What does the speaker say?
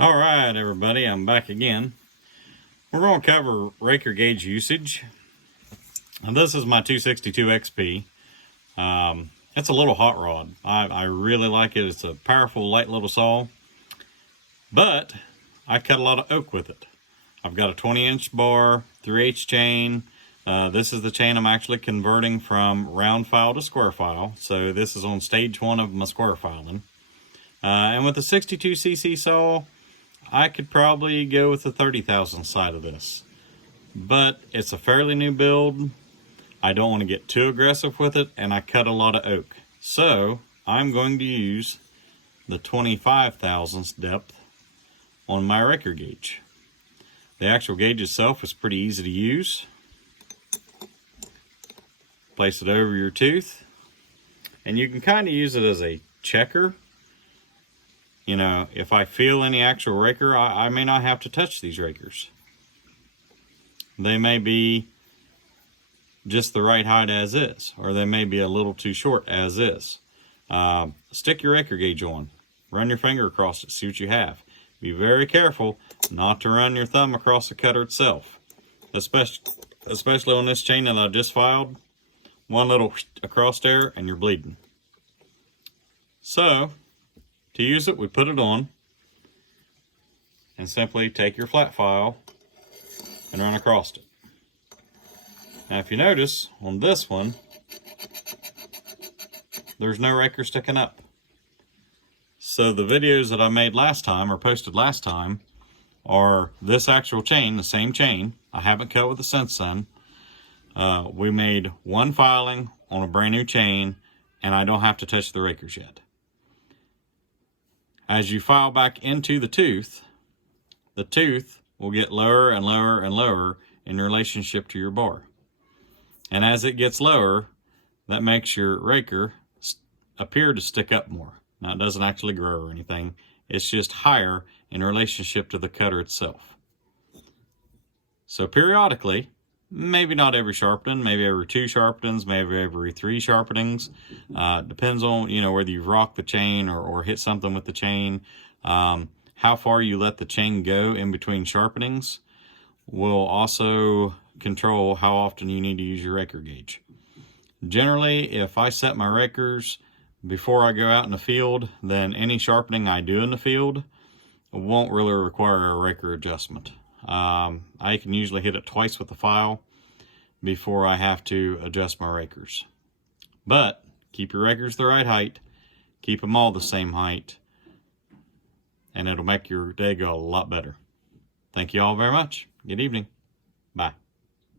All right, everybody, I'm back again. We're going to cover raker gauge usage. And this is my 262 XP. It's a little hot rod. I really like it. It's a powerful, light little saw. But I cut a lot of oak with it. I've got a 20-inch bar, 3/8 chain. This is the chain I'm actually converting from round file to square file. So this is on stage 1 of my square filing. And with the 62cc saw, I could probably go with the 30,000 side of this. But it's a fairly new build. I don't want to get too aggressive with it, and I cut a lot of oak. So I'm going to use the 25 thousandths depth on my raker gauge. The actual gauge itself is pretty easy to use. Place it over your tooth, and you can kind of use it as a checker. You know, if I feel any actual raker, I may not have to touch these rakers. They may be just the right height as is, or they may be a little too short as is. Stick your raker gauge on. Run your finger across it, see what you have. Be very careful not to run your thumb across the cutter itself. Especially on this chain that I just filed. One little across there and you're bleeding. So, to use it, we put it on and simply take your flat file and run across it. Now if you notice, on this one, there's no raker sticking up. So the videos that I made last time, or posted last time, are this actual chain, the same chain. I haven't cut with it since then. We made one filing on a brand new chain, and I don't have to touch the rakers yet. As you file back into the tooth will get lower and lower and lower in relationship to your bar. And as it gets lower, that makes your raker appear to stick up more. Now, it doesn't actually grow or anything. It's just higher in relationship to the cutter itself. So periodically, maybe not every sharpening, maybe every 2 sharpenings, maybe every 3 sharpenings. Depends on, you know, whether you've rocked the chain or hit something with the chain. How far you let the chain go in between sharpenings will also control how often you need to use your raker gauge. Generally, if I set my rakers before I go out in the field, then any sharpening I do in the field won't really require a raker adjustment. I can usually hit it twice with the file before I have to adjust my rakers. But keep your rakers the right height, keep them all the same height, and it'll make your day go a lot better. Thank you all very much. Good evening. Bye.